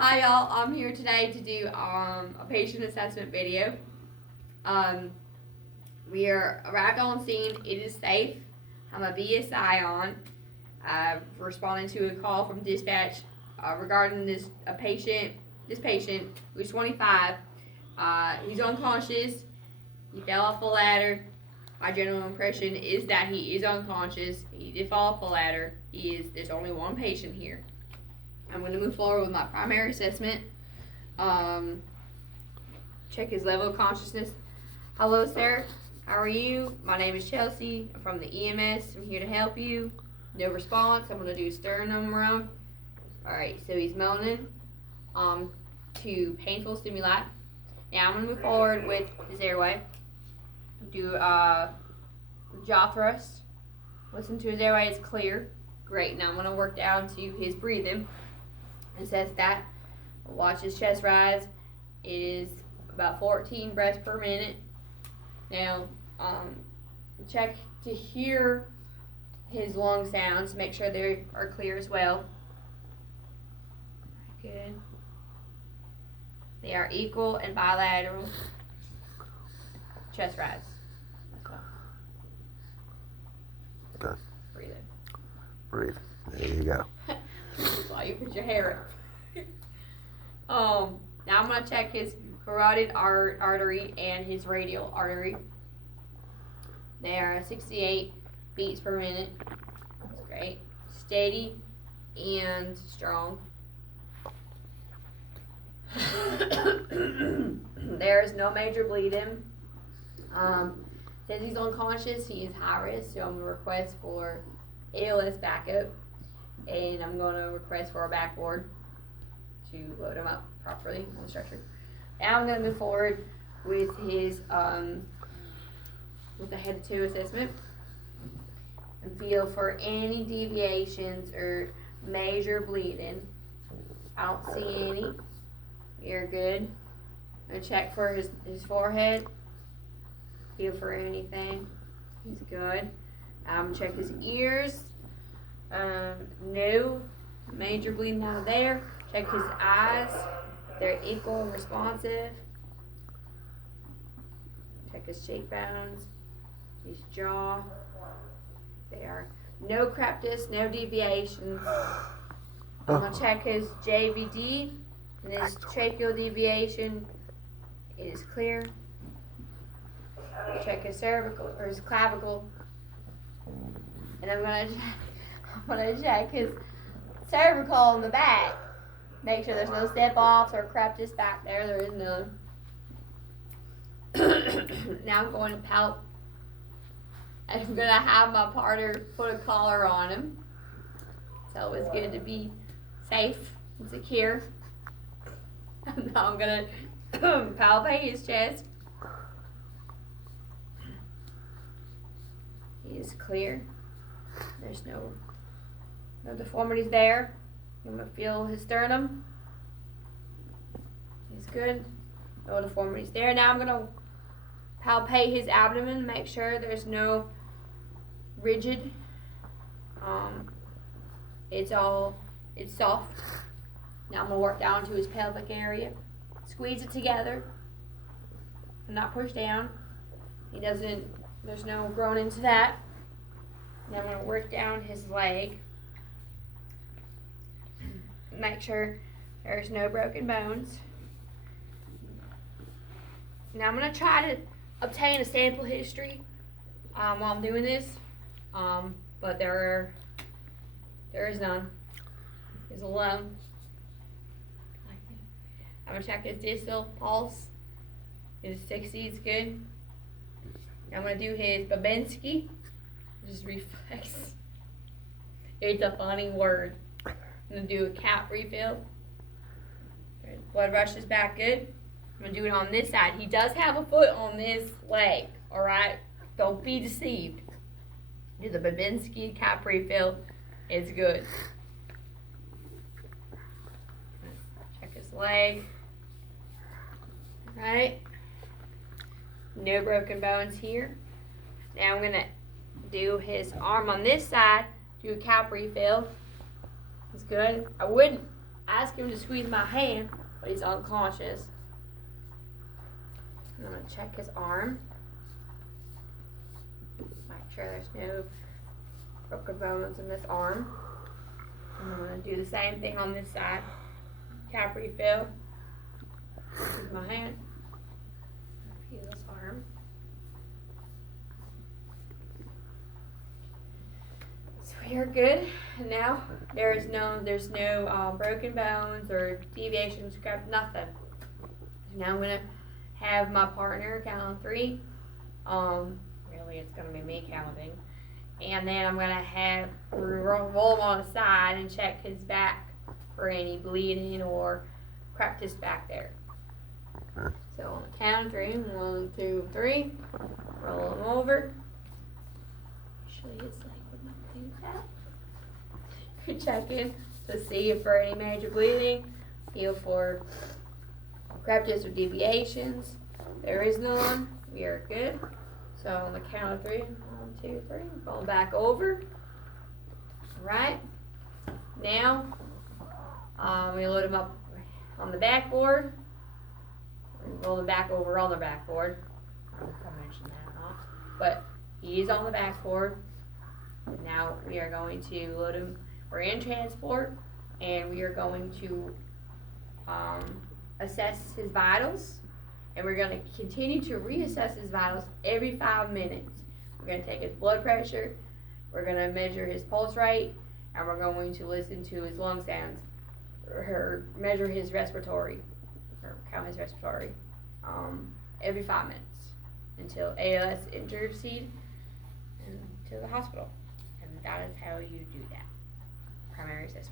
Hi y'all, I'm here today to do a patient assessment video. We are arrived on scene. It is safe. I'm a BSI on. Responding to a call from dispatch regarding this patient who's 25. He's unconscious. He fell off a ladder. My general impression is that he is unconscious. He did fall off a ladder. There's only one patient here. I'm going to move forward with my primary assessment. Check his level of consciousness. Hello, sir. How are you? My name is Chelsea. I'm from the EMS. I'm here to help you. No response. I'm going to do sternum rung. Alright, so he's moaning to painful stimuli. Now I'm going to move forward with his airway. Do jaw thrust. Listen to his airway. It's clear. Great. Now I'm going to work down to his breathing. Assess that. Watch his chest rise. It is about 14 breaths per minute. Now, check to hear his lung sounds. Make sure they are clear as well. Good. They are equal and bilateral. Chest rise. That's well. Okay. Breathe in. Breathe. There you go. While you put your hair up. Now I'm going to check his carotid artery and his radial artery. They are 68 beats per minute. That's great. Steady and strong. There's no major bleeding. Says he's unconscious. He is high risk, so I'm going to request for ALS backup. And I'm going to request for a backboard to load him up properly on the structure. Now I'm going to move forward with his with the head to toe assessment and feel for any deviations or major bleeding. I don't see any. You're good. I'm going to check for his forehead. Feel for anything. He's good. I'm going to check his ears. No major bleeding out of there. Check his eyes. They're equal and responsive. Check his cheekbones, his jaw. They are no cryptus, no deviations. I'm gonna check his JVD and his tracheal deviation. It is clear. Check his cervical or his clavicle, and I'm gonna check his cervical in the back. Make sure there's no step-offs or cryptus back there. There is none. Now I'm going to palp. I'm going to have my partner put a collar on him. So it's good to be safe and secure. Now I'm going to palpate his chest. He is clear. There's no deformities there. I'm going to feel his sternum. He's good. No deformities there. Now I'm going to palpate his abdomen. Make sure there's no rigid. It's soft. Now I'm going to work down to his pelvic area. Squeeze it together. And not push down. There's no groan into that. Now I'm going to work down his leg. Make sure there's no broken bones. Now I'm going to try to obtain a sample history while I'm doing this, but there is none. He's alone. I'm going to check his distal pulse. His 60 is good. Now I'm going to do his Babinski, which is reflex. It's a funny word. I'm going to do a cap refill. Blood rush is back good. I'm going to do it on this side. He does have a foot on this leg, alright? Don't be deceived. Do the Babinski cap refill. It's good. Check his leg. Alright. No broken bones here. Now I'm going to do his arm on this side. Do a cap refill. It's good. I wouldn't ask him to squeeze my hand, but he's unconscious. I'm gonna check his arm. Make sure there's no broken bones in this arm. I'm gonna do the same thing on this side. Cap refill. Squeeze my hand. Feel his arm. So we are good. And now there's no broken bones or deviations, scrap, nothing. So now I'm gonna have my partner count on 3. Really it's gonna be me counting. And then I'm gonna have roll him on the side and check his back for any bleeding or cracked his back there. Okay. So on the count of 3, 1, 2, 3, roll him over. Show you his leg with my things out. Check in to see if for any major bleeding, feel for cracked or deviations. There is none. We are good. So on the count of 3, 1, 2, 3, roll back over. Alright. Now, we load him up on the backboard. Roll him back over on the backboard. I don't know if I mentioned that or not. But he is on the backboard. And now we are going to load him. We're in transport, and we are going to assess his vitals. And we're going to continue to reassess his vitals every 5 minutes. We're going to take his blood pressure, we're going to measure his pulse rate, and we're going to listen to his lung sounds, or measure his respiratory, or count his respiratory, every 5 minutes until ALS intercede and to the hospital. And that is how you do that. Primary assessment.